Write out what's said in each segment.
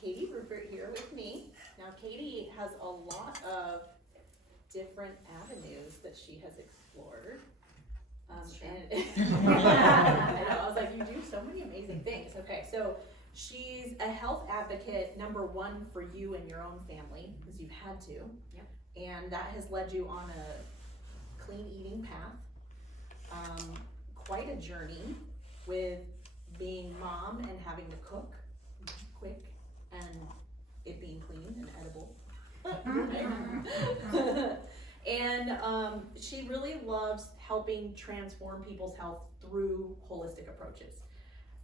Katie Rupert here with me. Now Katie has a lot of different avenues that she has explored. And I know, I was like, you do so many amazing things. Okay, so she's a health advocate, number one for you and your own family, because you've had to. Yep. And that has led you on a clean eating path. Quite a journey with being mom and having to cook quick and it being clean and edible. And she really loves helping transform people's health through holistic approaches.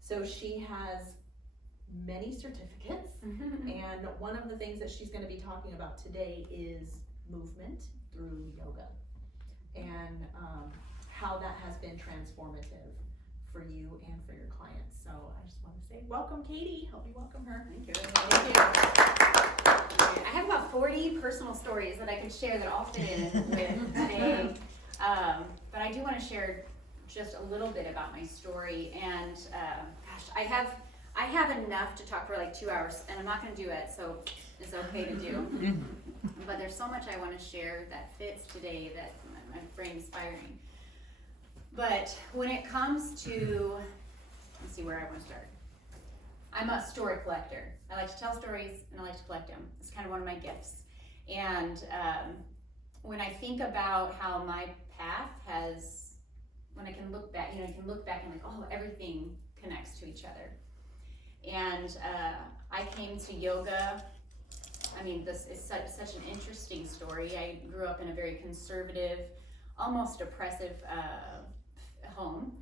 So she has many certificates, and one of the things that she's going to be talking about today is movement through yoga, and how that has been transformative for you and for your clients. So I just want to say welcome, Katie. Help me welcome her. Thank you. Thank you. I have about 40 personal stories that I could share that all fit in with today. But I do want to share just a little bit about my story. And gosh, I have enough to talk for like 2 hours, and I'm not going to do it, so it's okay to do. But there's so much I want to share that fits today that my brain's firing. But when it comes to, let's see where I want to start. I'm a story collector. I like to tell stories and I like to collect them. It's kind of one of my gifts. And when I think about how my path has, when I can look back, you can look back and like, oh, everything connects to each other. And I came to yoga. I mean, this is such an interesting story. I grew up in a very conservative, almost oppressive home,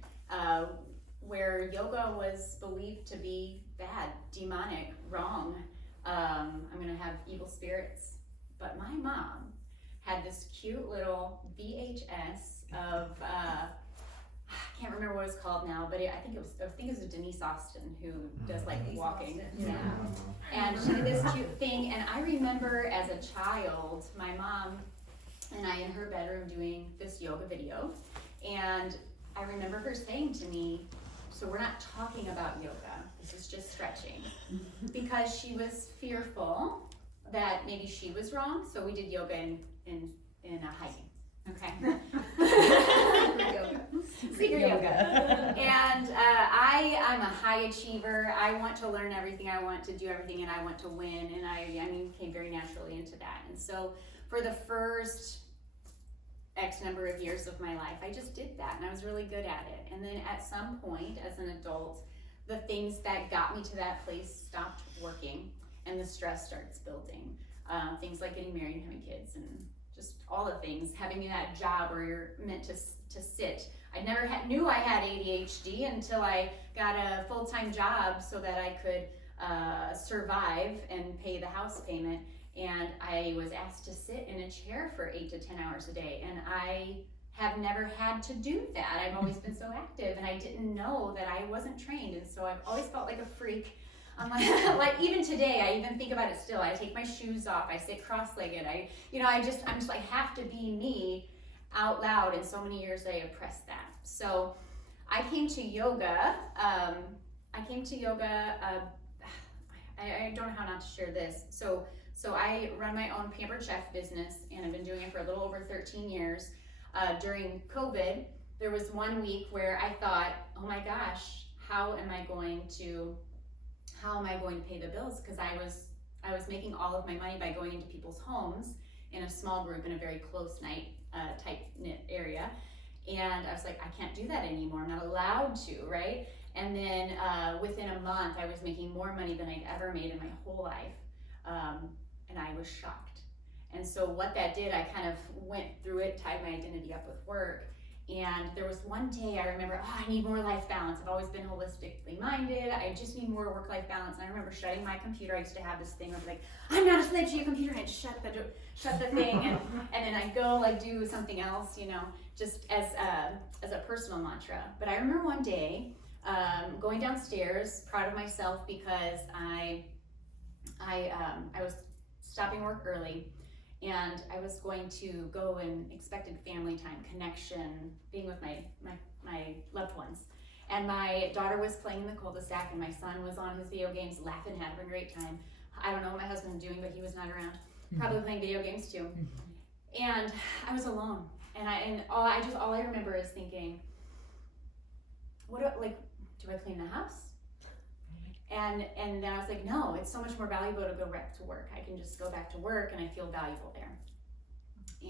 where yoga was believed to be bad, demonic, wrong. I'm gonna have evil spirits. But my mom had this cute little VHS of, I can't remember what it's called now, but I think it was Denise Austin who does like Denise walking. Austin. Yeah. And she did this cute thing, and I remember as a child, my mom and I in her bedroom doing this yoga video, and I remember her saying to me, so we're not talking about yoga, this is just stretching, because she was fearful that maybe she was wrong, so we did yoga in hiking, okay? Secret yoga. And I'm a high achiever. I want to learn everything, I want to do everything, and I want to win, and I came very naturally into that. And so for the first X number of years of my life, I just did that, and I was really good at it. And then at some point as an adult, the things that got me to that place stopped working, and the stress starts building. Things like getting married and having kids, and just all the things, having that job where you're meant to sit. I never knew I had ADHD until I got a full-time job so that I could survive and pay the house payment. And I was asked to sit in a chair for 8 to 10 hours a day, and I have never had to do that. I've always been so active, and I didn't know that I wasn't trained, and so I've always felt like a freak. I'm like even today, I even think about it still. I take my shoes off, I sit cross-legged. I'm just like have to be me out loud, and so many years I oppressed that. So I came to yoga. I don't know how not to share this. So I run my own Pampered Chef business, and I've been doing it for a little over 13 years. During COVID, there was 1 week where I thought, oh my gosh, how am I going to pay the bills? Because I was making all of my money by going into people's homes in a small group in a very close tight knit area. And I was like, I can't do that anymore. I'm not allowed to, right? And then within a month, I was making more money than I'd ever made in my whole life. And I was shocked. And so what that did, I kind of went through it, tied my identity up with work. And there was one day I remember, I need more life balance. I've always been holistically minded. I just need more work-life balance. And I remember shutting my computer. I used to have this thing where I was like, I'm not a slave to your computer. And I'd shut the thing, and then I'd go like do something else, just as a personal mantra. But I remember one day going downstairs, proud of myself because I was stopping work early, and I was going to go and expected family time, connection, being with my loved ones. And my daughter was playing in the cul-de-sac, and my son was on his video games, laughing, having a great time. I don't know what my husband was doing, but he was not around. Probably playing video games too. And I was alone. And all I remember is thinking, do I clean the house? And then I was like, no, it's so much more valuable to go back to work. I can just go back to work and I feel valuable there.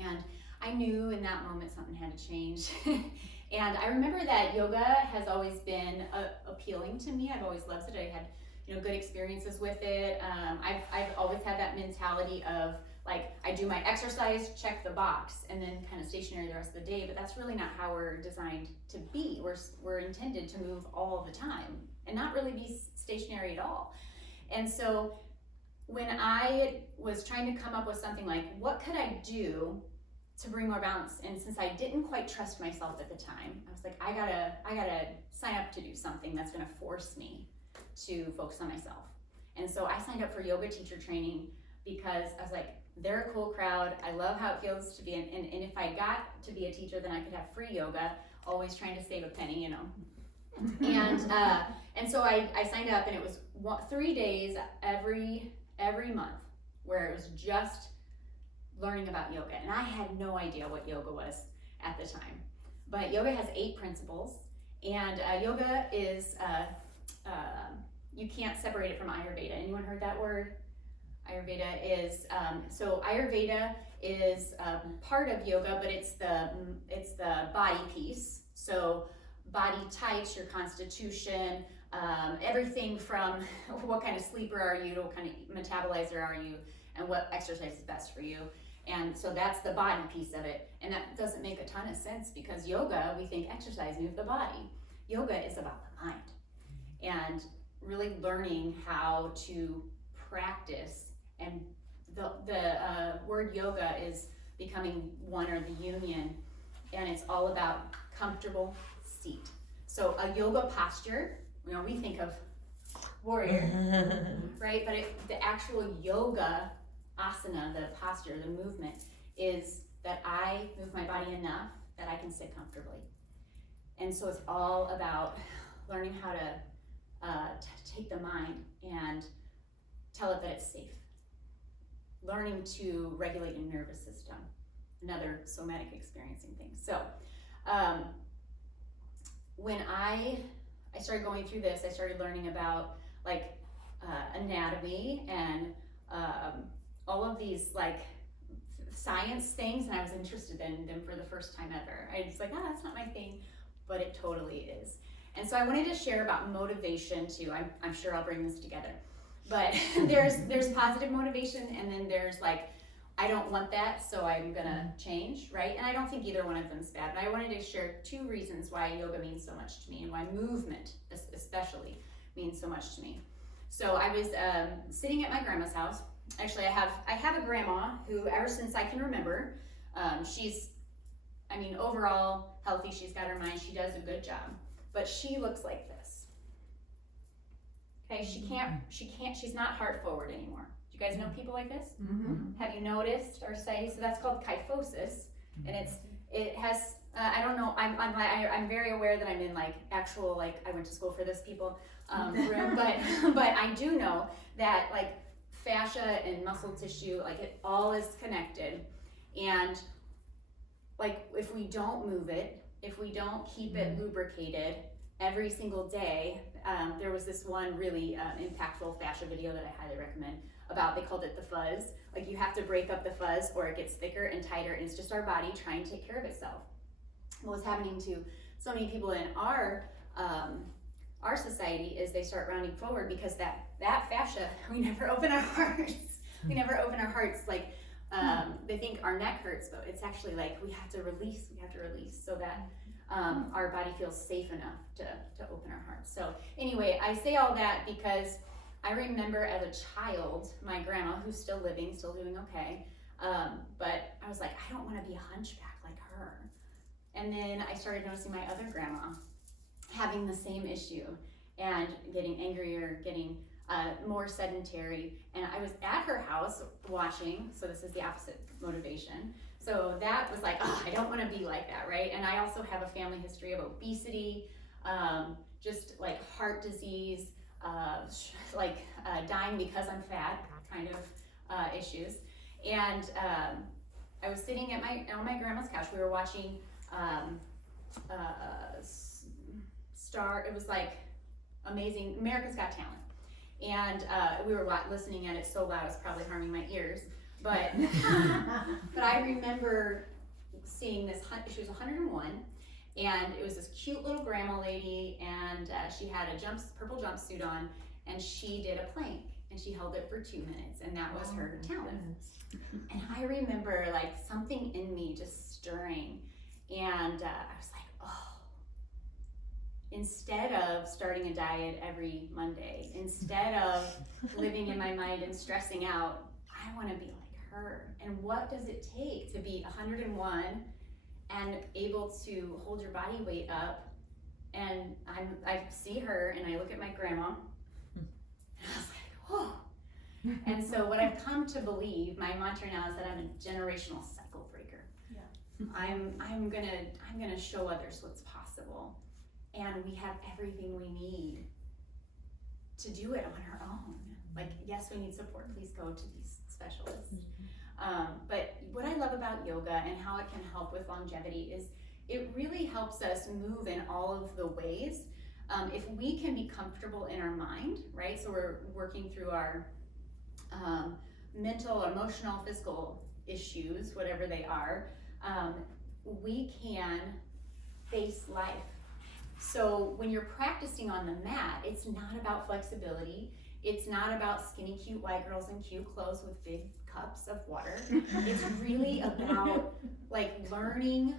And I knew in that moment something had to change. And I remember that yoga has always been appealing to me. I've always loved it. I had, good experiences with it. I've always had that mentality of like, I do my exercise, check the box, and then kind of stationary the rest of the day. But that's really not how we're designed to be. We're intended to move all the time and not really be stationary at all. And so when I was trying to come up with something like, what could I do to bring more balance? And since I didn't quite trust myself at the time, I was like, I gotta sign up to do something that's gonna force me to focus on myself. And so I signed up for yoga teacher training because I was like, they're a cool crowd. I love how it feels to be, and if I got to be a teacher, then I could have free yoga, always trying to save a penny, And so I signed up, and it was 3 days every month where it was just learning about yoga. And I had no idea what yoga was at the time. But yoga has 8 principles, and yoga is, you can't separate it from Ayurveda. Anyone heard that word? Ayurveda is, Ayurveda is part of yoga, but it's the body piece. So body types, your constitution, everything from what kind of sleeper are you, to what kind of metabolizer are you, and what exercise is best for you. And so that's the body piece of it. And that doesn't make a ton of sense because yoga, we think exercise, move the body. Yoga is about the mind. And really learning how to practice. And the word yoga is becoming one, or the union. And it's all about comfortable seat. So a yoga posture, we think of warrior, right? But the actual yoga asana, the posture, the movement, is that I move my body enough that I can sit comfortably. And so it's all about learning how to take the mind and tell it that it's safe. Learning to regulate your nervous system, another somatic experiencing thing. So when I started going through this, I started learning about anatomy and all of these science things, and I was interested in them for the first time ever. I was like, that's not my thing, but it totally is. And so I wanted to share about motivation too. I'm sure I'll bring this together. But there's positive motivation, and then there's I don't want that, so I'm gonna change, right? And I don't think either one of them is bad, but I wanted to share 2 reasons why yoga means so much to me, and why movement especially means so much to me. So I was sitting at my grandma's house. Actually, I have a grandma who, ever since I can remember, she's, overall healthy. She's got her mind. She does a good job, but she looks like this. Okay, she's not heart forward anymore. Do you guys know people like this? Mm-hmm. Have you noticed or say, so that's called kyphosis, and it has, I don't know, I'm very aware that I'm in actual, I went to school for this people, room, but I do know that fascia and muscle tissue, it all is connected, and if we don't move it, if we don't keep it lubricated every single day, there was this one really impactful fascia video that I highly recommend about, they called it the fuzz. You have to break up the fuzz or it gets thicker and tighter, and it's just our body trying to take care of itself. What's happening to so many people in our society is they start rounding forward because that fascia, we never open our hearts. We never open our hearts. They think our neck hurts, but it's actually we have to release so that our body feels safe enough to open our hearts. So anyway, I say all that because I remember as a child, my grandma, who's still living, still doing okay, but I was like, I don't want to be a hunchback like her. And then I started noticing my other grandma having the same issue and getting angrier, getting more sedentary. And I was at her house watching, so this is the opposite motivation. So that was I don't want to be like that, right? And I also have a family history of obesity, just heart disease, dying because I'm fat kind of issues. And I was sitting on my grandma's couch. We were watching it was like amazing, America's Got Talent. And we were listening at it so loud, it's probably harming my ears. But I remember seeing this, she was 101, and it was this cute little grandma lady, and she had a purple jumpsuit on, and she did a plank, and she held it for 2 minutes, and that was her talent. And I remember like something in me just stirring, and I was like, oh, instead of starting a diet every Monday, instead of living in my mind and stressing out, I want to be like her. And what does it take to be 101 and able to hold your body weight up? And I see her and I look at my grandma, and I was like, whoa. And so what I've come to believe, my mantra now is that I'm a generational cycle breaker. Yeah. I'm gonna show others what's possible. And we have everything we need to do it on our own. Like, yes, we need support. Please go to these specialists. But what I love about yoga and how it can help with longevity is it really helps us move in all of the ways. If we can be comfortable in our mind, right? So we're working through our mental, emotional, physical issues, whatever they are, we can face life. So when you're practicing on the mat, it's not about flexibility. It's not about skinny, cute white girls in cute clothes with big cups of water. It's really about like learning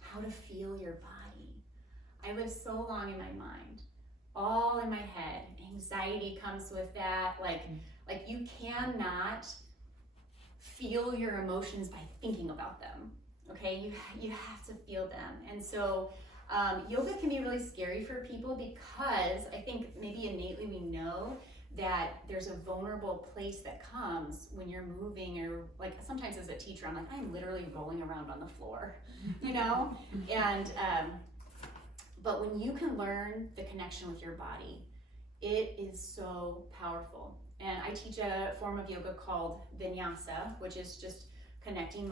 how to feel your body. I lived so long in my mind, all in my head. Anxiety comes with that. Like you cannot feel your emotions by thinking about them. Okay, you have to feel them. And so yoga can be really scary for people because I think maybe innately we know that there's a vulnerable place that comes when you're moving, or like sometimes as a teacher, I'm like, I'm literally rolling around on the floor, you know? And, but when you can learn the connection with your body, it is so powerful. And I teach a form of yoga called Vinyasa, which is just connecting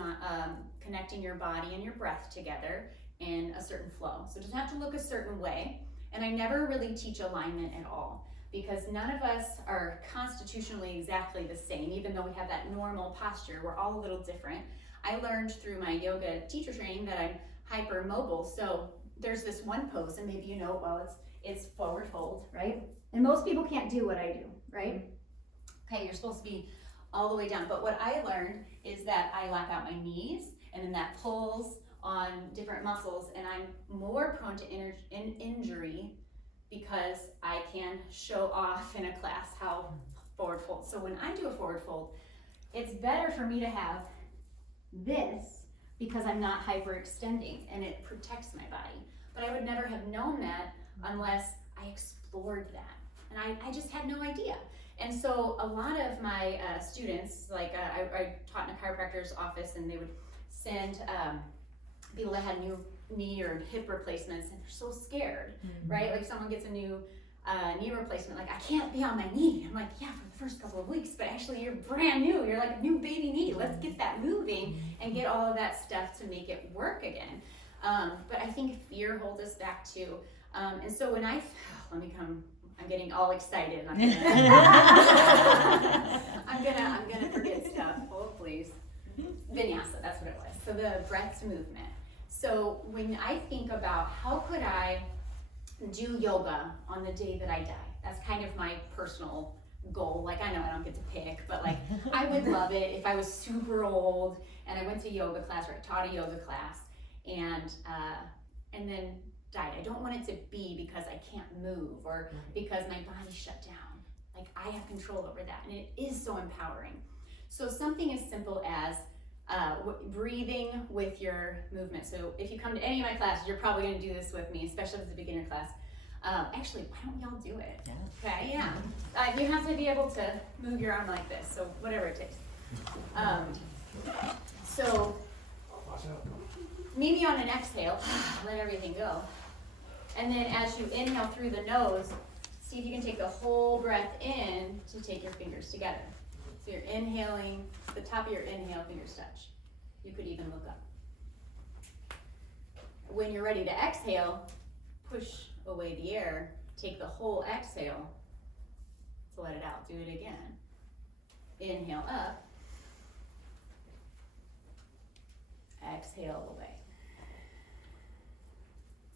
your body and your breath together in a certain flow. So it doesn't have to look a certain way. And I never really teach alignment at all, because none of us are constitutionally exactly the same, even though we have that normal posture. We're all a little different. I learned through my yoga teacher training that I'm hypermobile. So there's this one pose, and maybe you know it well, it's forward fold, right? And most people can't do what I do, right? Okay, you're supposed to be all the way down. But what I learned is that I lap out my knees, and then that pulls on different muscles, and I'm more prone to injury because I can show off in a class how forward fold. So when I do a forward fold, it's better for me to have this because I'm not hyperextending and it protects my body. But I would never have known that unless I explored that. And I just had no idea. And so a lot of my students, like I taught in a chiropractor's office, and they would send people that had new knee or hip replacements, and they're so scared, right? Like someone gets a new knee replacement, like I can't be on my knee. I'm like, yeah, for the first couple of weeks, but actually you're brand new. You're like a new baby knee. Let's get that moving and get all of that stuff to make it work again. But I think fear holds us back too. And so when I'm getting all excited. I'm gonna forget stuff. Hold please. Vinyasa, that's what it was. So the breath to movement. So when I think about how could I do yoga on the day that I die, that's kind of my personal goal. Like I know I don't get to pick, but like I would love it if I was super old and I went to yoga class, or I taught a yoga class, and then died. I don't want it to be because I can't move or because my body shut down. Like I have control over that, and it is so empowering. So something as simple as breathing with your movement. So if you come to any of my classes, you're probably going to do this with me, especially if it's a beginner class. Actually, why don't y'all do it? Yeah. Okay, yeah. You have to be able to move your arm like this, so whatever it takes. So maybe on an exhale, let everything go. And then as you inhale through the nose, see if you can take the whole breath in to take your fingers together. So you're inhaling, the top of your inhale, fingers touch. You could even look up. When you're ready to exhale, push away the air, take the whole exhale to let it out. Do it again. Inhale up, exhale away.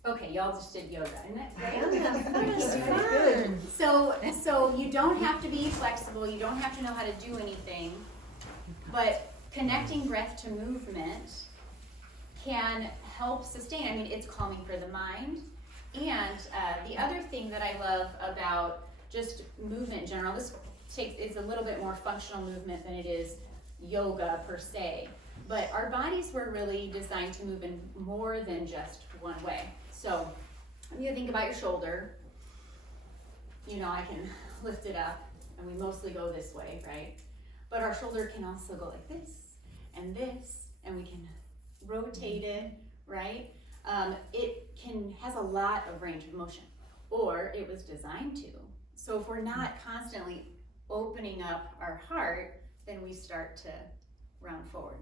Okay, y'all just did yoga, isn't that great? So you don't have to be flexible, you don't have to know how to do anything, but connecting breath to movement can help sustain. I mean, it's calming for the mind. And the other thing that I love about just movement in general, it's a little bit more functional movement than it is yoga per se. But our bodies were really designed to move in more than just one way. So when you think about your shoulder, I can lift it up, and we mostly go this way, right? But our shoulder can also go like this, and we can rotate it, right? It has a lot of range of motion, or it was designed to. So if we're not constantly opening up our heart, then we start to round forward,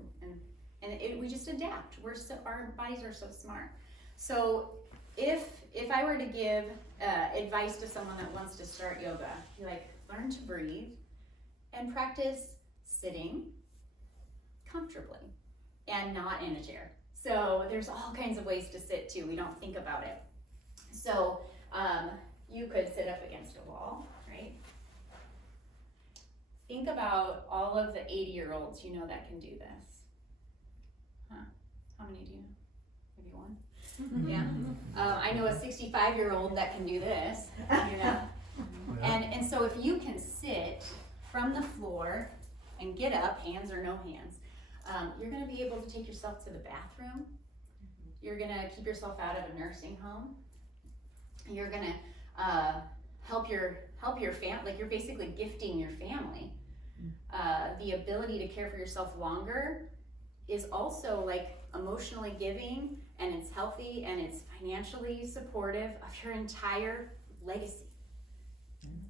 and we just adapt. Our bodies are so smart. So if I were to give advice to someone that wants to start yoga, learn to breathe and practice sitting comfortably and not in a chair. So there's all kinds of ways to sit too. We don't think about it. So you could sit up against a wall, right? Think about all of the 80-year-olds that can do this. How many do you know? Maybe one? Yeah. I know a 65-year-old that can do this, And so if you can sit from the floor and get up, hands or no hands, you're going to be able to take yourself to the bathroom. You're going to keep yourself out of a nursing home. You're going to help your family. You're basically gifting your family. The ability to care for yourself longer is also emotionally giving, and it's healthy, and it's financially supportive of your entire legacy.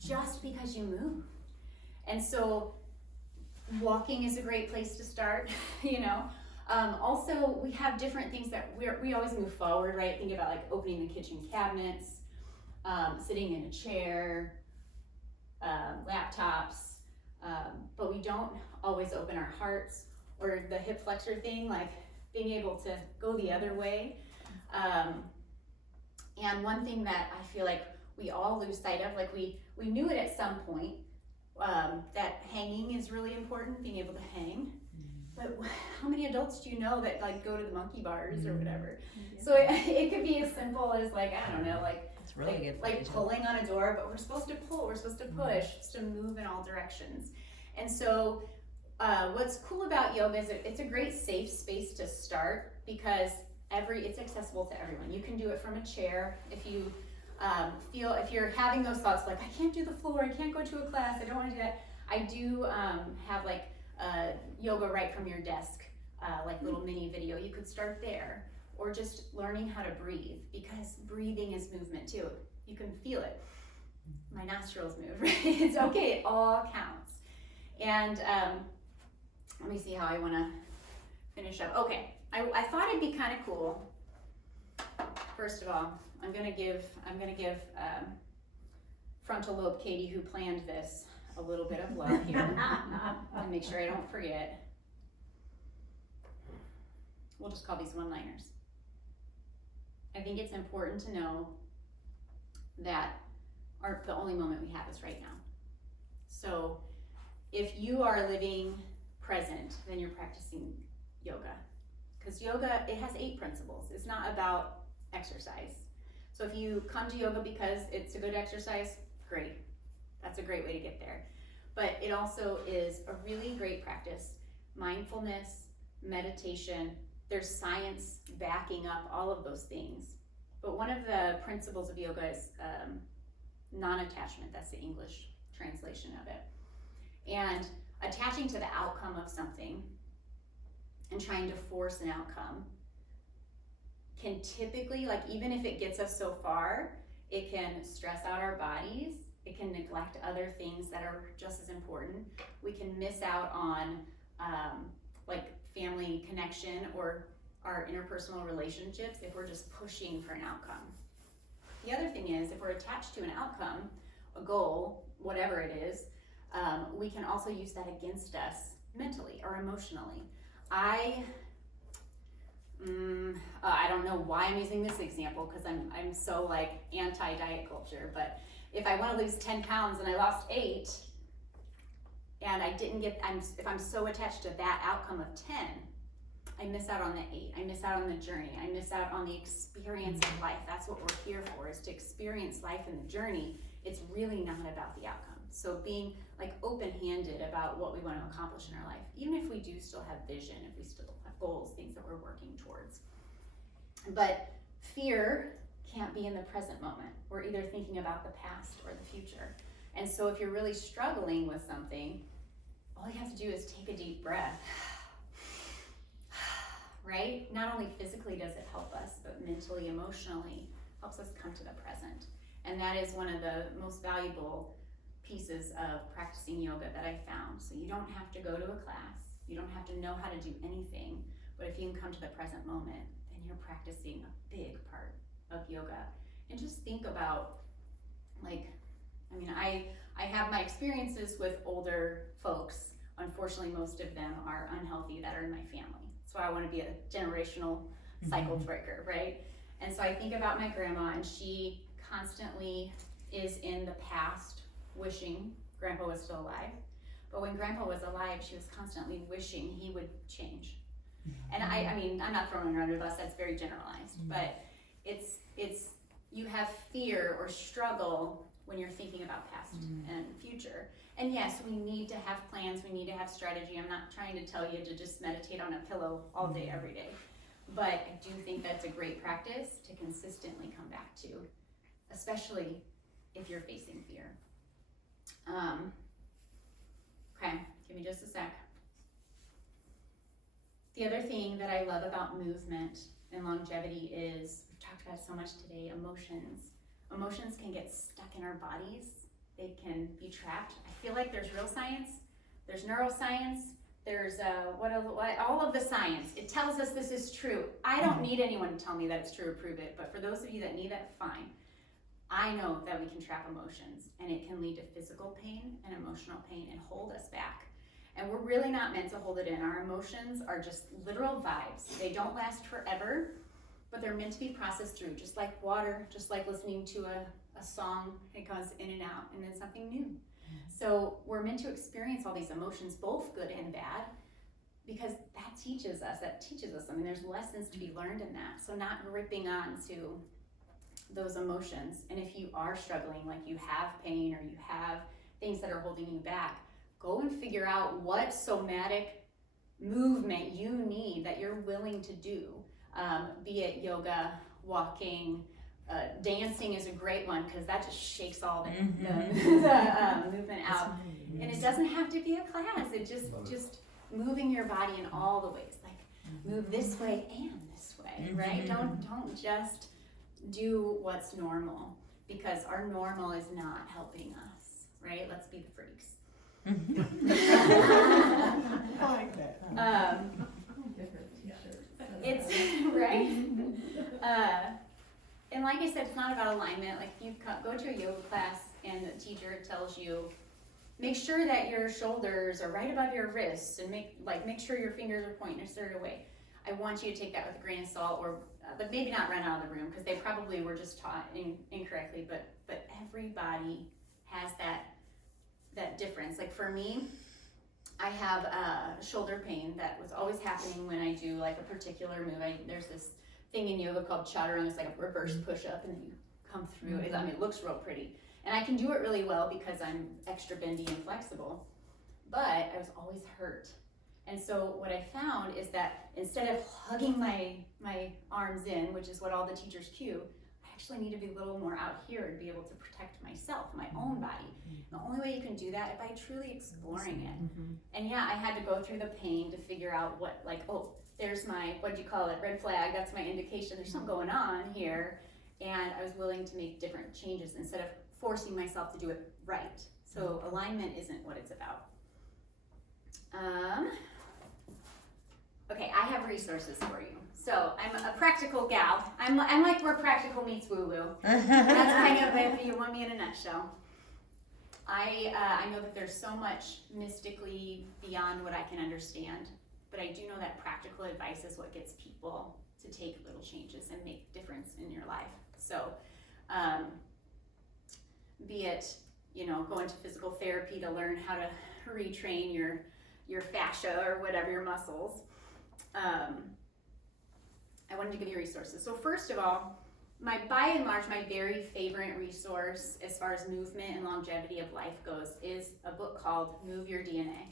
Just because you move. And so walking is a great place to start, Also, we have different things that we always move forward, right? Think about opening the kitchen cabinets, sitting in a chair, laptops, but we don't always open our hearts, or the hip flexor thing, being able to go the other way. And one thing that I feel we all lose sight of, we knew it at some point, that hanging is really important, being able to hang. But how many adults do you know that go to the monkey bars or whatever? So it could be as simple as I don't know, It's really good. pulling on a door, but we're supposed to pull, we're supposed to push, just to move in all directions. And so what's cool about yoga is it's a great safe space to start, because it's accessible to everyone. You can do it from a chair. If you if you're having those thoughts I can't do the floor, I can't go to a class, I don't want to do that, I do have yoga right from your desk, little mini video. You could start there, or just learning how to breathe, because breathing is movement too. You can feel it. My nostrils move, right? It's okay, it all counts. And let me see how I want to finish up. Okay, I thought it'd be kind of cool. First of all, I'm gonna give frontal lobe Katie, who planned this, a little bit of love here, and make sure I don't forget. We'll just call these one-liners. I think it's important to know that the only moment we have is right now. So if you are living present, then you're practicing yoga. Because yoga, it has 8 principles. It's not about exercise. So if you come to yoga because it's a good exercise, great. That's a great way to get there. But it also is a really great practice. Mindfulness, meditation, there's science backing up all of those things. But one of the principles of yoga is non-attachment. That's the English translation of it. And attaching to the outcome of something and trying to force an outcome can typically, even if it gets us so far, it can stress out our bodies It can neglect other things that are just as important. We can miss out on like family connection or our interpersonal relationships if we're just pushing for an outcome. The other thing is, if we're attached to an outcome, a goal, whatever it is, we can also use that against us mentally or emotionally. I don't know why I'm using this example, because I'm so like anti-diet culture, but if I want to lose 10 pounds and I lost 8, and I didn't get, if I'm so attached to that outcome of 10, I miss out on the 8. I miss out on the journey. I miss out on the experience of life. That's what we're here for, is to experience life in the journey. It's really not about the outcome. So being like open-handed about what we want to accomplish in our life, even if we do still have vision, if we still have goals, things that we're working towards. But fear can't be in the present moment. We're either thinking about the past or the future. And so if you're really struggling with something, all you have to do is take a deep breath. Right? Not only physically does it help us, but mentally, emotionally, helps us come to the present. And that is one of the most valuable pieces of practicing yoga that I found. So you don't have to go to a class, you don't have to know how to do anything, but if you can come to the present moment, then you're practicing a big part of yoga. And just think about, like, I mean, I have my experiences with older folks. Unfortunately, most of them are unhealthy that are in my family. So I want to be a generational cycle breaker, right? And so I think about my grandma, and she constantly is in the past wishing Grandpa was still alive. But when Grandpa was alive, she was constantly wishing he would change. And I mean, I'm not throwing her under the bus, that's very generalized, but it's you have fear or struggle when you're thinking about past and future. And yes, we need to have plans, we need to have strategy. I'm not trying to tell you to just meditate on a pillow all day, every day. But I do think that's a great practice to consistently come back to, especially if you're facing fear. Okay, give me just a sec. The other thing that I love about movement and longevity is, we've talked about it so much today, emotions. Emotions can get stuck in our bodies. They can be trapped. I feel like there's real science, there's neuroscience, there's all of the science. It tells us this is true. I don't need anyone to tell me that it's true or prove it, but for those of you that need that, fine. I know that we can trap emotions, and it can lead to physical pain and emotional pain and hold us back. And we're really not meant to hold it in. Our emotions are just literal vibes. They don't last forever, but they're meant to be processed through, just like water, just like listening to a song. It goes in and out, and then something new. So we're meant to experience all these emotions, both good and bad, because that teaches us. I mean, there's lessons to be learned in that. So not gripping on to those emotions. And if you are struggling, like you have pain or you have things that are holding you back, go and figure out what somatic movement you need that you're willing to do. Be it yoga, walking, dancing is a great one, because that just shakes all the movement out. And it doesn't have to be a class. It just moving your body in all the ways, like move this way and this way, right? Don't just do what's normal, because our normal is not helping us, right? Let's be the freaks. I like that. It's right. And like I said, it's not about alignment. Like if you go to a yoga class and the teacher tells you, make sure that your shoulders are right above your wrists, and make sure your fingers are pointing a certain way. I want you to take that with a grain of salt, or but maybe not run out of the room, because they probably were just taught incorrectly. But everybody has that difference. Like for me, I have shoulder pain that was always happening when I do like a particular move. There's this thing in yoga called chaturanga. It's like a reverse push-up, and then you come through. I mean, it looks real pretty. And I can do it really well because I'm extra bendy and flexible, but I was always hurt. And so what I found is that instead of hugging my arms in, which is what all the teachers cue, I actually need to be a little more out here to be able to protect myself, my own body. The only way you can do that is by truly exploring it. And yeah, I had to go through the pain to figure out what, like, oh, there's my, what do you call it, red flag, that's my indication there's something going on here. And I was willing to make different changes instead of forcing myself to do it right. So alignment isn't what it's about. Okay, I have resources for you. So I'm a practical gal. I'm like where practical meets woo-woo. That's kind of if you want me in a nutshell. I know that there's so much mystically beyond what I can understand, but I do know that practical advice is what gets people to take little changes and make difference in your life. So, be it, going to physical therapy to learn how to retrain your fascia or whatever, your muscles. I wanted to give you resources. So first of all, by and large, my very favorite resource as far as movement and longevity of life goes is a book called Move Your DNA.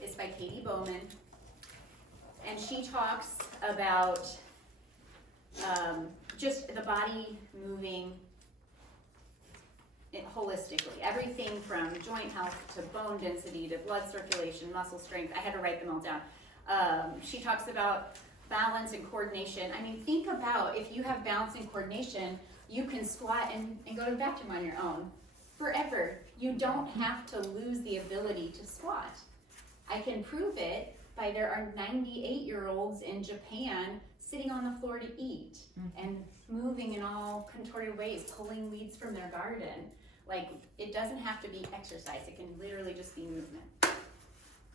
It's by Katie Bowman. And she talks about just the body moving holistically. Everything from joint health to bone density to blood circulation, muscle strength. I had to write them all down. She talks about balance and coordination. I mean, think about if you have balance and coordination, you can squat and go to the bathroom on your own forever. You don't have to lose the ability to squat. I can prove it by there are 98-year-olds in Japan sitting on the floor to eat and moving in all contorted ways, pulling weeds from their garden. Like, it doesn't have to be exercise. It can literally just be movement.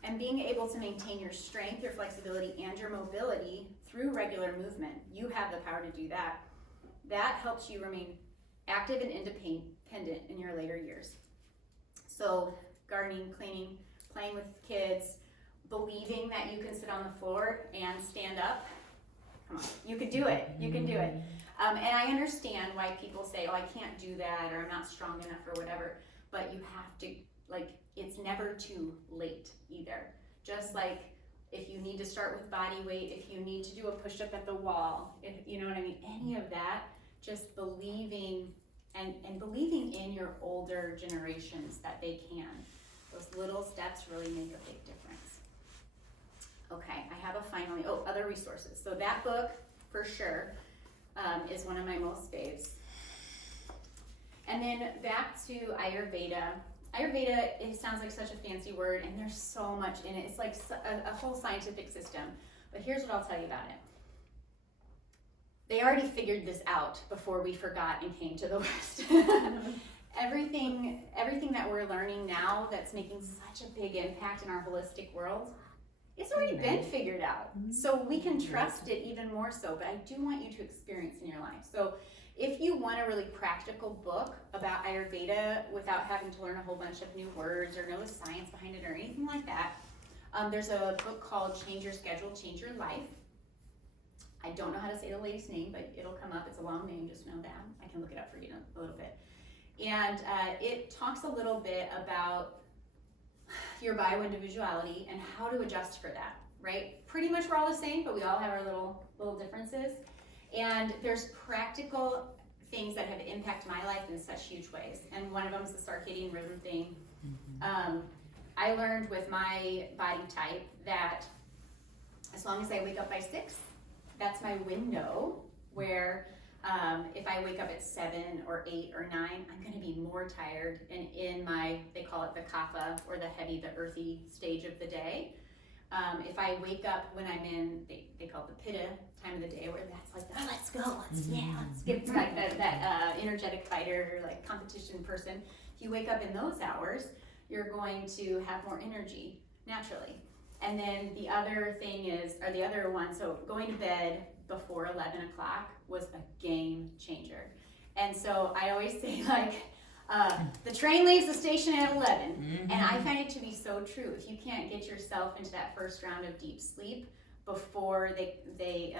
And being able to maintain your strength, your flexibility, and your mobility through regular movement. You have the power to do that. That helps you remain active and independent in your later years. So gardening, cleaning, playing with kids, believing that you can sit on the floor and stand up. Come on, you can do it. You can do it. And I understand why people say, oh, I can't do that, or I'm not strong enough, or whatever. But you have to, it's never too late either. Just like if you need to start with body weight, if you need to do a push-up at the wall, if you know what I mean, any of that, just believing and believing in your older generations that they can. Those little steps really make a big difference. Okay, I have other resources. So that book, for sure, is one of my most faves. And then back to Ayurveda. Ayurveda, it sounds like such a fancy word, and there's so much in it. It's like a whole scientific system. But here's what I'll tell you about it. They already figured this out before we forgot and came to the West. Everything that we're learning now that's making such a big impact in our holistic world, it's already been figured out. So we can trust it even more so, but I do want you to experience in your life. So if you want a really practical book about Ayurveda without having to learn a whole bunch of new words or know the science behind it or anything like that, there's a book called Change Your Schedule, Change Your Life. I don't know how to say the lady's name, but it'll come up. It's a long name, just know that. I can look it up for you in a little bit. And it talks a little bit about your bio-individuality and how to adjust for that, right? Pretty much we're all the same, but we all have our little differences. And there's practical things that have impacted my life in such huge ways. And one of them is the circadian rhythm thing. I learned with my body type that as long as I wake up by 6, that's my window where if I wake up at 7 or 8 or 9, I'm going to be more tired and in they call it the kapha, or the heavy, the earthy stage of the day. If I wake up when I'm in, they call it the pitta time of the day, where that's like, oh, let's go, let's get like that energetic fighter, like competition person. If you wake up in those hours, you're going to have more energy naturally. And then the other thing is, or the other one, so going to bed before 11 o'clock was a game changer. And so I always say, the train leaves the station at 11. And I find it to be so true. If you can't get yourself into that first round of deep sleep before they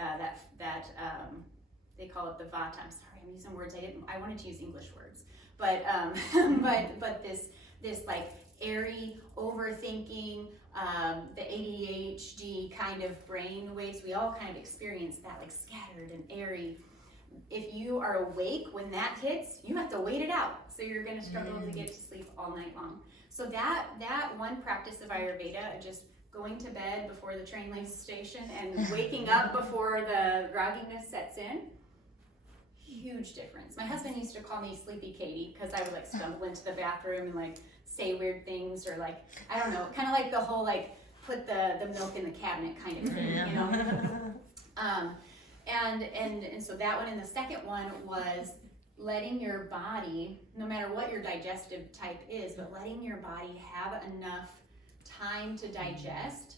call it the vata. I'm sorry, I'm using words I wanted to use English words. But but this like airy, overthinking, the ADHD kind of brain waves, we all kind of experience that, like scattered and airy. If you are awake when that hits, you have to wait it out. So you're going to struggle to get to sleep all night long. So that one practice of Ayurveda, just going to bed before the train leaves the station and waking up before the grogginess sets in, huge difference. My husband used to call me Sleepy Katie because I would like stumble into the bathroom and like say weird things, or like, I don't know, kind of like the whole like put the milk in the cabinet kind of thing, you know? And so that one, and the second one was letting your body, no matter what your digestive type is, but letting your body have enough time to digest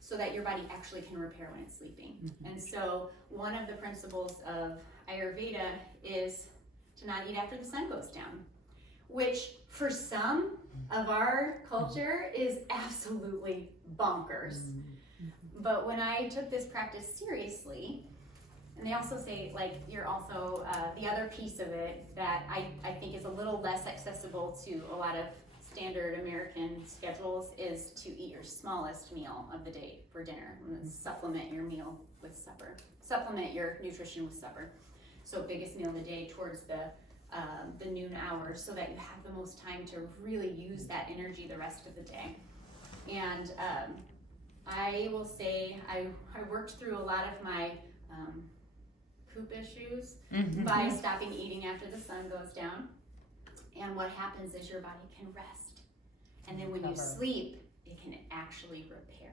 so that your body actually can repair when it's sleeping. And so one of the principles of Ayurveda is to not eat after the sun goes down, which for some of our culture is absolutely bonkers. But when I took this practice seriously, and they also say, like, you're also, the other piece of it that I think is a little less accessible to a lot of standard American schedules is to eat your smallest meal of the day for dinner, and supplement your meal with supper. Supplement your nutrition with supper. So biggest meal of the day towards the noon hours, so that you have the most time to really use that energy the rest of the day. And I will say I worked through a lot of my poop issues by stopping eating after the sun goes down. And what happens is your body can rest. And then when you sleep, it can actually repair.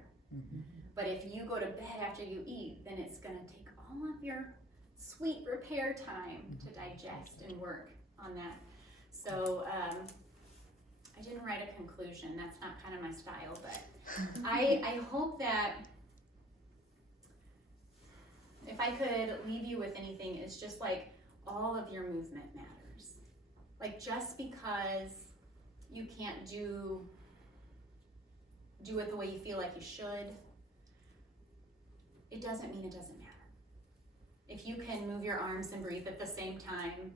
But if you go to bed after you eat, then it's gonna take all of your sweet repair time to digest and work on that. So I didn't write a conclusion, that's not kind of my style, but I hope that if I could leave you with anything, it's just like all of your movement matters. Like, just because you can't do it the way you feel like you should, it doesn't mean it doesn't matter. If you can move your arms and breathe at the same time,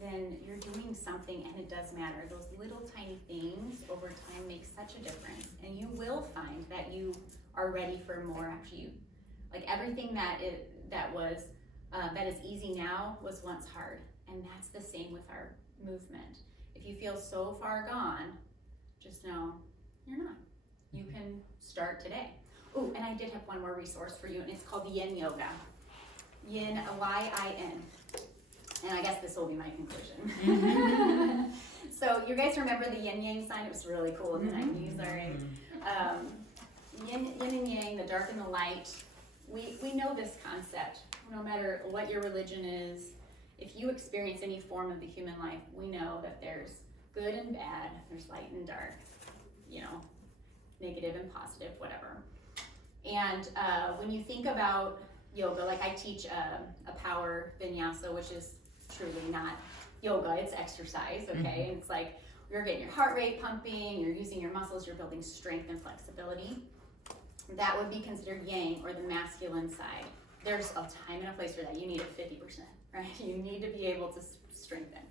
then you're doing something, and it does matter. Those little tiny things over time make such a difference, and you will find that you are ready for more after you, like, everything that is easy now was once hard, and that's the same with our movement. If you feel so far gone, just know you're not. You can start today. Oh, and I did have one more resource for you, and it's called Yin Yoga. Yin, Y-I-N. And I guess this will be my conclusion. So you guys remember the yin yang sign? It was really cool in the 90s, all right? Yin and yang, the dark and the light. We know this concept. No matter what your religion is, if you experience any form of the human life, we know that there's good and bad, there's light and dark, you know, negative and positive, whatever. And when you think about yoga, like I teach a power vinyasa, which is truly not yoga, it's exercise, okay? And it's like you're getting your heart rate pumping, you're using your muscles, you're building strength and flexibility. That would be considered yang, or the masculine side. There's a time and a place for that. You need it 50%, right? You need to be able to strengthen.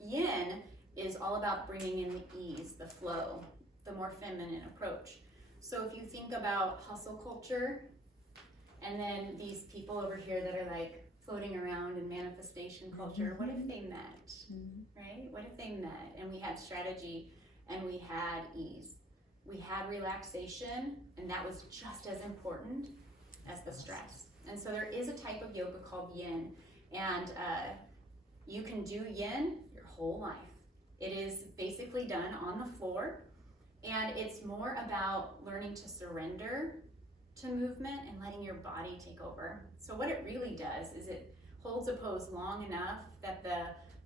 Yin is all about bringing in the ease, the flow, the more feminine approach. So if you think about hustle culture, and then these people over here that are like floating around in manifestation culture, what if they met, right? What if they met and we had strategy and we had ease? We had relaxation, and that was just as important as the stress. And so there is a type of yoga called yin, and you can do yin your whole life. It is basically done on the floor, and it's more about learning to surrender to movement and letting your body take over. So what it really does is it holds a pose long enough that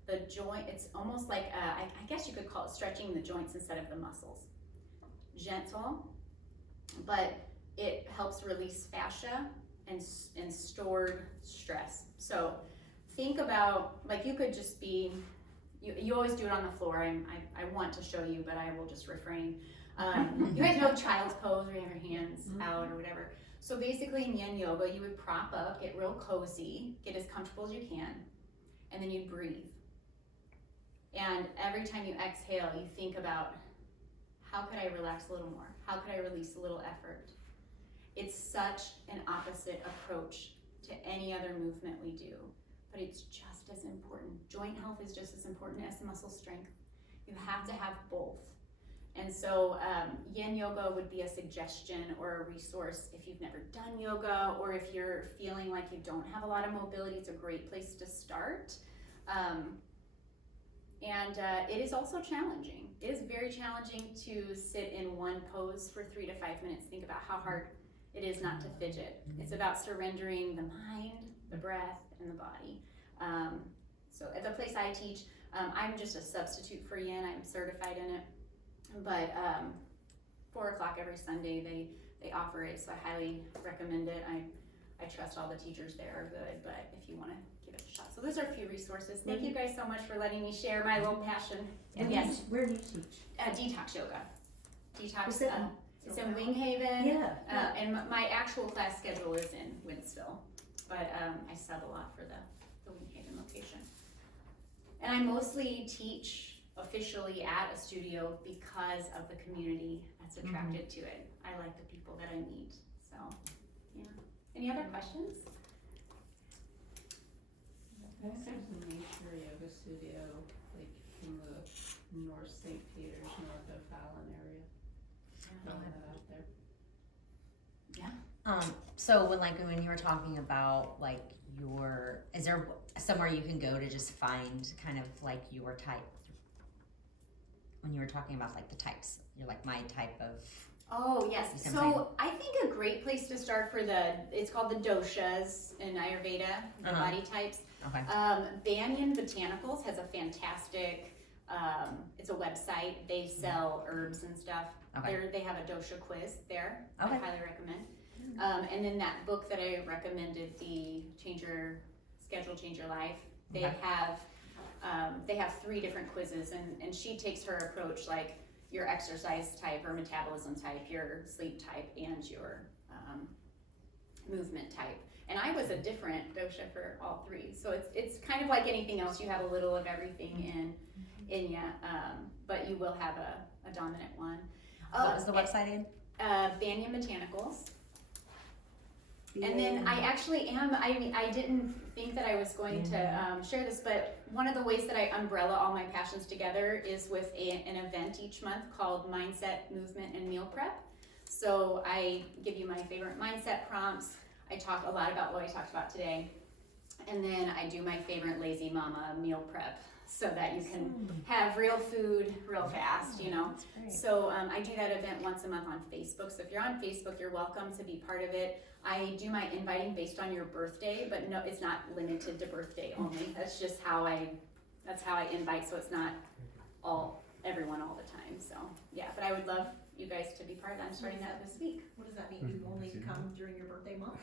the joint, it's almost like, I guess you could call it stretching the joints instead of the muscles. Gentle, but it helps release fascia and stored stress. So think about, like, you could just be, you always do it on the floor. I want to show you, but I will just refrain. You guys know child's pose, where you have your hands out or whatever. So basically in yin yoga, you would prop up, get real cozy, get as comfortable as you can, and then you breathe. And every time you exhale, you think about, how could I relax a little more? How could I release a little effort? It's such an opposite approach to any other movement we do, but it's just as important. Joint health is just as important as muscle strength. You have to have both. And And so yin yoga would be a suggestion or a resource if you've never done yoga, or if you're feeling like you don't have a lot of mobility. It's a great place to start. It is also challenging. It is very challenging to sit in one pose for 3 to 5 minutes. Think about how hard it is not to fidget. It's about surrendering the mind, the breath, and the body. So at the place I teach, I'm just a substitute for yin. I'm certified in it. But 4 o'clock every Sunday they offer it, so I highly recommend it. I trust all the teachers there are good, but if you want to give it a shot. So those are a few resources. Thank you guys so much for letting me share my little passion. And yes, Where do you teach? detox yoga. Detox. Is it- It's in Winghaven. Yeah. And my actual class schedule is in Winsville, but I sub a lot for the Winghaven location. And I mostly teach officially at a studio because of the community that's attracted to it. I like the people that I meet, so, yeah. Any other questions? There's a nature yoga studio, like in the North St. Peters, North O'Fallon area. Throwing that out there. So when you were talking about like is there somewhere you can go to just find kind of like your type? When you were talking about like the types, you're like my type of. Oh, yes. You see what I'm So I think a great place to start for it's called the doshas in Ayurveda, the Uh-huh. body types. Okay. Banyan Botanicals has a fantastic, it's a website. They sell herbs and stuff. Okay. They have a dosha quiz there. Okay. I highly recommend. And then that book that I recommended, the Change Your Schedule, Change Your Life, they Okay. have 3 different quizzes, and she takes her approach like your exercise type or metabolism type, your sleep type, and your movement type. And I was a different dosha for all 3, so it's kind of like anything else. You have a little of everything in you, but you will have a dominant one. What was the website again? Banyan Botanicals. And then I actually I didn't think that I was going to share this, but one of the ways that I umbrella all my passions together is with an event each month called Mindset, Movement, and Meal Prep. So I give you my favorite mindset prompts. I talk a lot about what I talked about today. And then I do my favorite Lazy Mama meal prep so that you can have real food real fast, you know. So I do that event once a month on Facebook. So if you're on Facebook, you're welcome to be part of it. I do my inviting based on your birthday, but no, it's not limited to birthday only. That's just how I invite, so it's not everyone all the time. So yeah, but I would love you guys to be part of that. I'm starting that this week. What does that mean? You only come during your birthday month?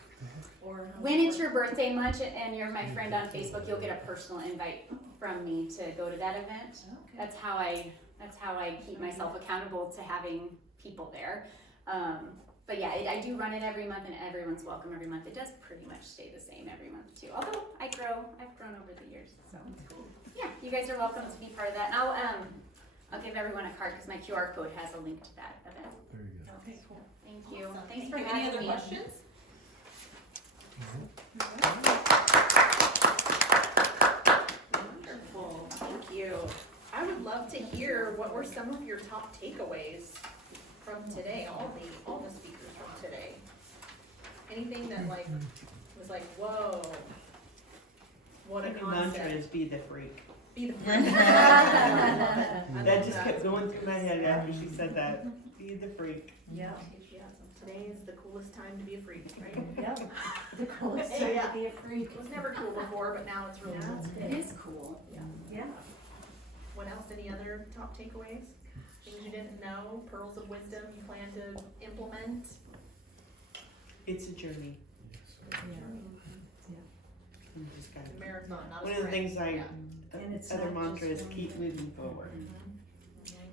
Or how When does it it's work? your birthday month and you're my friend on Facebook, you'll get a personal invite from me to go to that event. Okay. That's how I keep myself accountable to having people there. But yeah, I do run it every month, and everyone's welcome every month. It does pretty much stay the same every month too. Although I've grown over the years. So yeah, you guys are welcome to be part of that. And I'll give everyone a card because my QR code has a link to that event. Very good. Okay, cool. Thank you. Awesome. Thanks Thank for you. having Any other me. questions? Wonderful, thank you. I would love to hear what were some of your top takeaways from today, all the speakers from today. Anything that like was like, whoa, what a Your mantra concept. is be the freak. Be the freak. That just kept going through my head after she said that. Be the freak. Yeah, today is the coolest time to be a freak, right? Yep, the coolest Yeah. thing to be a freak. It was never cool before, but now it's really cool. It is cool. Yeah. What else? Any other top takeaways? Things you didn't know, pearls of wisdom you plan to implement? It's a journey. Yes. You just gotta- It's a marathon, not a One of the sprint. things And it's other not mantra just is one keep thing. moving forward.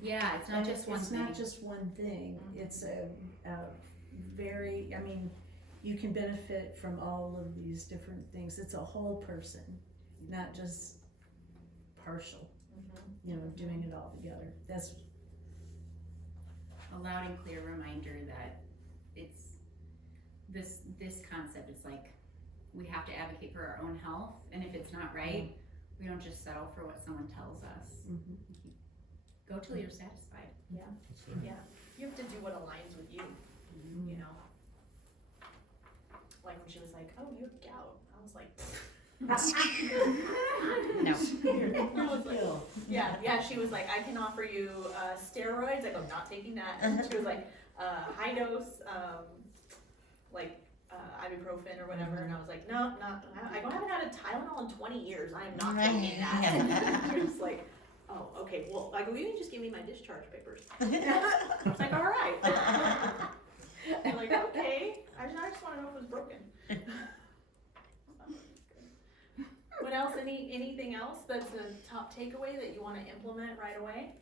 Yeah, it's not And just one it's thing. not just one thing, it's a very, I mean, you can benefit from all of these different things, it's a whole person, not just partial, you know, doing it all together, that's, A loud and clear reminder that it's this concept. It's like we have to advocate for our own health, and if it's not right, we don't just settle for what someone tells us. Go till you're satisfied. That's right. Yeah. No. Yeah, she was like, I can offer you steroids. I go, not taking that. And she was like, high dose, ibuprofen or whatever. And I was like, no, I haven't had a Tylenol in 20 years. I am not taking that. She was like, oh, okay, well, I go, you can just give me my discharge papers. I was like, all right. I'm like, okay. I just want to know if it was broken. What else? Anything else that's a top takeaway that you want to implement right away?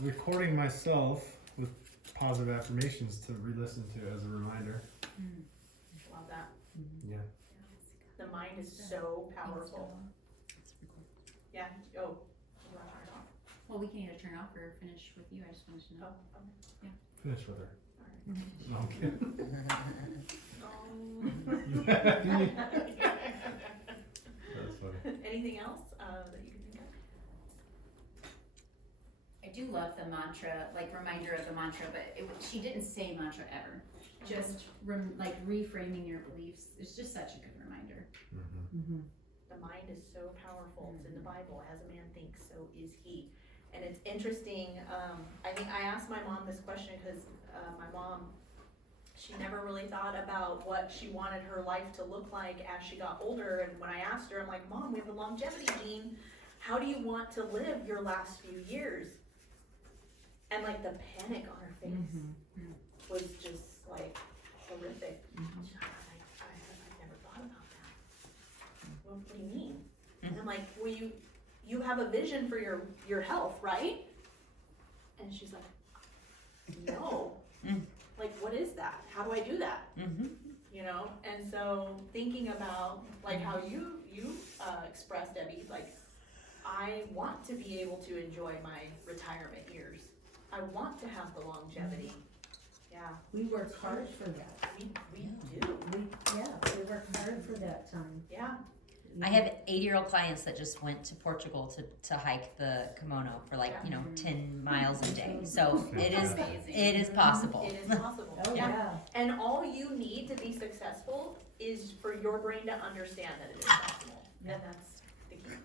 Recording myself with positive affirmations to re-listen to as a reminder. Love that. Yeah. The mind is so powerful. Yeah. Oh. You want to turn it off? Well, we can either turn off or finish with you, I just wanted to know. Oh. Finish with her. Alright. No, I'm kidding. That's funny. Anything else that you can think of? I do love the mantra, like reminder of the mantra, but she didn't say mantra ever. Just reframing your beliefs is just such a good reminder. Mm-hmm. The mind is so powerful. It's in the Bible. As a man thinks, so is he. And it's interesting. I think I asked my mom this question because my mom, she never really thought about what she wanted her life to look like as she got older. And when I asked her, I'm like, Mom, we have the longevity gene. How do you want to live your last few years? And like the panic on her face was just like horrific. She's like, I've never thought about that. Well, what do you mean? And I'm like, well, you have a vision for your health, right? And she's like, no. Like, what is that? How do I do that? You know? And so thinking about like how you expressed, Debbie, like, I want to be able to enjoy my retirement years. I want to have the longevity. Yeah, We work hard for that. we do. We work hard for that time. Yeah. I have 80-year-old clients that just went to Portugal to hike the Kimono for 10 miles a day. So it is possible. It is possible. Oh, yeah. And all you need to be successful is for your brain to understand that it is possible. And that's the key.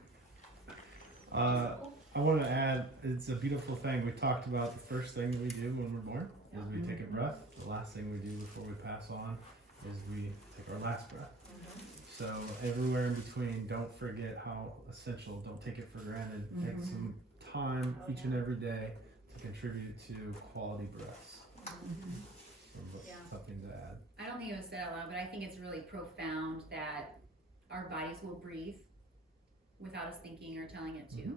I want to add, it's a beautiful thing. We talked about the first thing we do when we're born is we take a breath. The last thing we do before we pass on is we take our last breath. So everywhere in between, don't forget how essential, don't take it for granted. Take some time each and every day to contribute to quality breaths. Something to add. I don't think it was said out loud, but I think it's really profound that our bodies will breathe without us thinking or telling it to.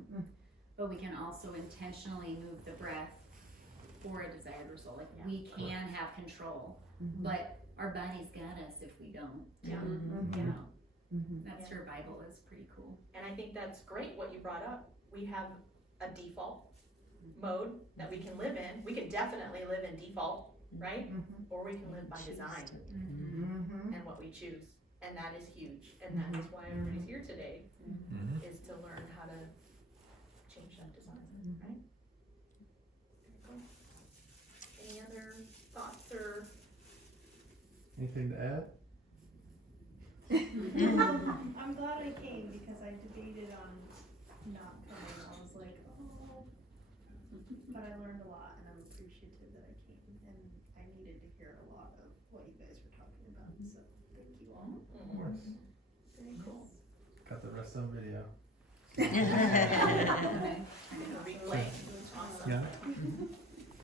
But we can also intentionally move the breath for a desired result. Like we can have control, but our bodies got us if we don't. Yeah. You know, that survival is pretty cool. And I think that's great what you brought up. We have a default mode that we can live in. We can definitely live in default, right? Or we can live by design and what we choose. And that is huge. And that is why everybody's here today, is to learn how to change that design, right? Cool. Any other thoughts or? Anything to add? I'm glad I came because I debated on not coming. I was like, oh, but I learned a lot and I'm appreciative that I came and I needed to hear a lot of what you guys were talking about. So thank you all. Of course. Very cool. Got the rest on video. Replay. Awesome. Yeah.